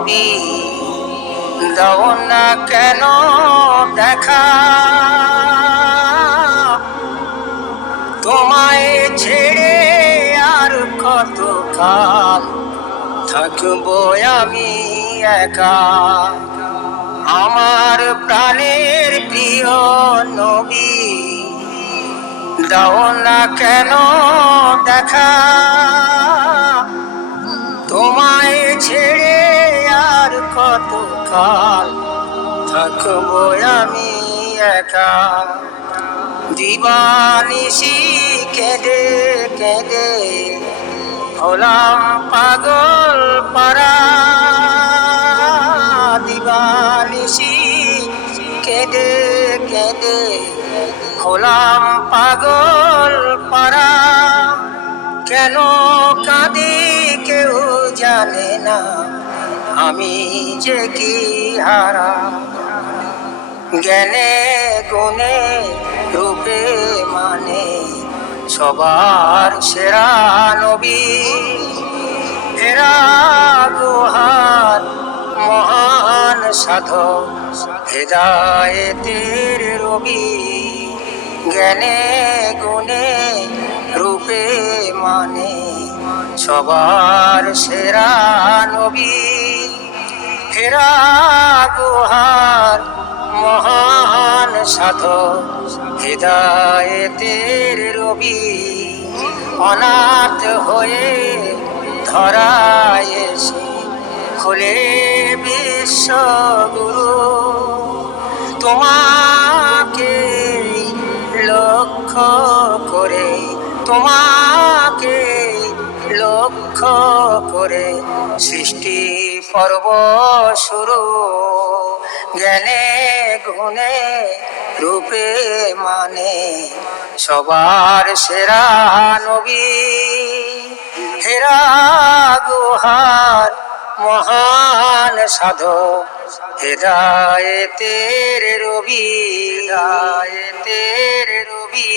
নবী, দাও না কেন দেখা, তোমায় ছেড়ে আর কত কাল থাকবো আমি একা। আমার প্রাণের প্রিয় নবী, দাও না কেন দেখা, তোমায় ছেড়ে আর কত কাল থাকবো আমি একা। দিবানিশি কেঁদে কেঁদে হলাম পাগল পারা, দিবানিশি কেঁদে কেঁদে হলাম পাগল পারা। কেন কাঁদি কেউ জানে না, আমি যে কি হারা। জ্ঞানে গুণে রূপে মানে সবার সেরা নবী, হেরা গুহার মহান সাধক হেদায়েতের রবি। জ্ঞানে গুণে রূপে মানে সবার সেরা নবী, হেরা গুহার মহান সাধক হেদায়েতের রবি। অনাথ হয়ে ধরায় এসে হলে বিশ্বগুরু, তোমাকে লক্ষ্য করে, তোমাকে লক্ষ্য করে সৃষ্টি পর্ব শুরু। জ্ঞানে গুণে রূপে মানে সবার সেরা নবী, হেরা গুহার মহান সাধক হেদায়েতের রবি, হেদায়েতের রবি।